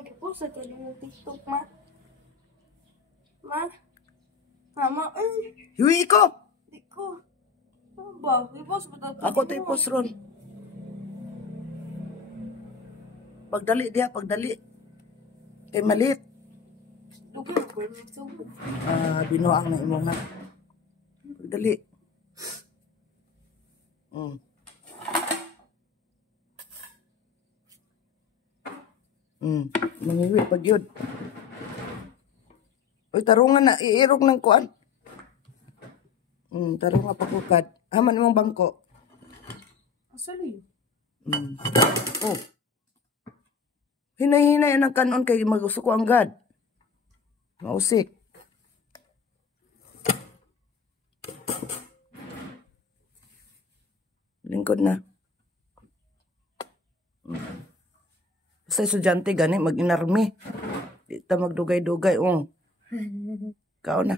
mag-ipo sa galing ng TikTok, ma. Ma? Mama, Hiwi ko! di ko. Ano ba? Ipos ba ito? Ako to ipos ron. Pagdali diya, pagdali. Kay malit. Lugi mo ba yung subo? Binuang na imo nga. Pagdali. Mangiwi pag yun. Uy, tarungan na. Iirog ng kuan. Tarungan pagkukad. Haman imong bangko. Asali. Oh. Hinay-hinay ang kanon kay magusto ko ang gad. Mausik. Lingkod na. Basta estudyante gani mag-inarmi. Di ta magdugay-dugay. Kao na.